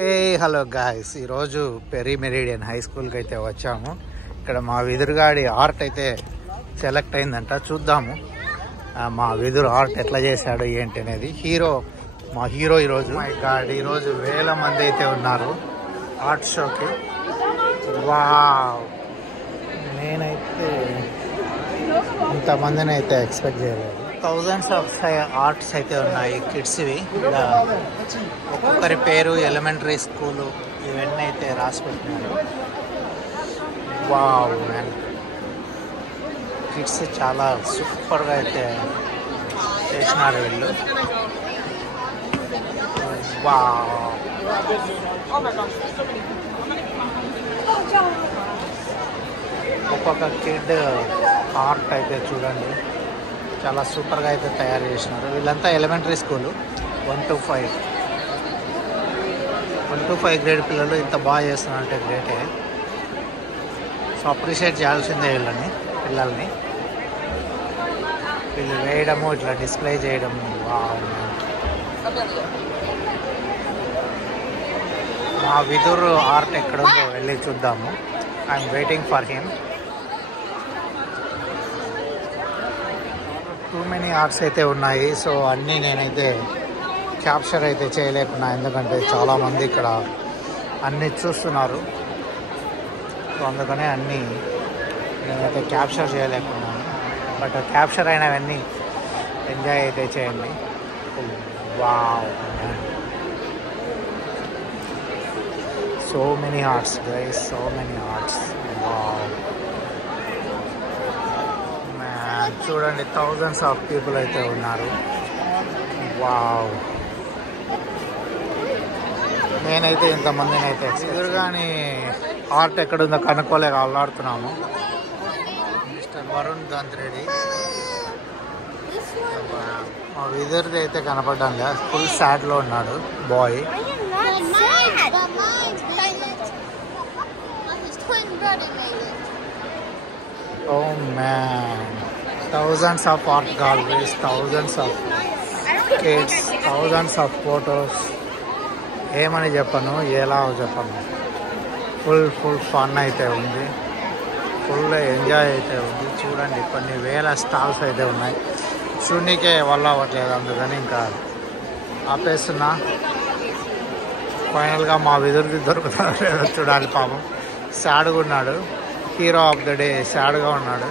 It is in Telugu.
హలో గాయ్స్, ఈరోజు పెరీ మెరిడియన్ హై స్కూల్కి అయితే వచ్చాము. ఇక్కడ మా విదురుగాడి ఆర్ట్ అయితే సెలెక్ట్ అయిందంట. చూద్దాము మా విదురు ఆర్ట్ ఎట్లా చేశాడు ఏంటి అనేది. మా హీరో ఈరోజు ఈరోజు వేల మంది అయితే ఉన్నారు ఆర్ట్ షోకి. వావ్, నేనైతే ఇంతమందిని అయితే ఎక్స్పెక్ట్ చేయలేదు. థౌజండ్స్ ఆఫ్ ఆర్ట్స్ అయితే ఉన్నాయి కిడ్స్వి. ఒక్కొక్కరి పేరు, ఎలిమెంటరీ స్కూలు ఇవన్నీ అయితే రాసి పెట్టినారు. వావ్ మ్యాన్, కిడ్స్ చాలా సూపర్గా అయితే చేసినారు వీళ్ళు. వావ్, ఒక్కొక్క కిడ్ ఆర్ట్ అయితే చూడండి, చాలా సూపర్గా అయితే తయారు చేసినారు. వీళ్ళంతా ఎలిమెంటరీ స్కూలు 1 to 5 గ్రేడ్ పిల్లలు ఇంత బాగా చేస్తున్నారంటే గ్రేటే. సో అప్రిషియేట్ చేయాల్సిందే పిల్లల్ని. వీళ్ళు వేయడము, ఇట్లా డిస్ప్లే చేయడము. మా విదురు ఆర్ట్ ఎక్కడుందో వెళ్ళి చూద్దాము. I'm waiting for him. Too many arts అయితే ఉన్నాయి. సో అన్నీ నేనైతే క్యాప్చర్ అయితే చేయలేకున్నా, ఎందుకంటే చాలామంది ఇక్కడ అన్నీ చూస్తున్నారు. సో అందుకనే అన్నీ నేనైతే క్యాప్చర్ చేయలేకున్నాను. బట్ క్యాప్చర్ అయినవన్నీ ఎంజాయ్ అయితే చేయండి. Wow, so many arts guys, so many arts. Wow, చూడండి, థౌజండ్స్ ఆఫ్ పీపుల్ అయితే ఉన్నారు. వావ్, నేనైతే ఇంతమందిని అయితే ఎదురుగాని ఆర్ట్ ఎక్కడుందో కనుక్కోలేక అల్లాడుతున్నాము. మిస్టర్ వరుణ్ దంత్రెడ్డి మా విదర్ది అయితే కనపడ్డాను కదా, ఫుల్ సాడ్లో ఉన్నాడు boy. Oh man, thousands of art galleries, thousands of kids, thousands of photos. ఏమని చెప్పను, ఎలా చెప్పను. ఫుల్ ఫన్ అయితే ఉంది, ఫుల్ ఎంజాయ్ అయితే ఉంది. చూడండి, కొన్ని వేల స్టాల్స్ అయితే ఉన్నాయి. చూడనీకే వల్ల అవ్వట్లేదు, అందుకని ఇంకా ఆపేస్తున్నా. ఫైనల్గా మా విదురుది దొరుకుతుందో లేదో చూడాలి. పాపం సాడ్గా ఉన్నాడు, హీరో ఆఫ్ ద డే సాడ్గా ఉన్నాడు.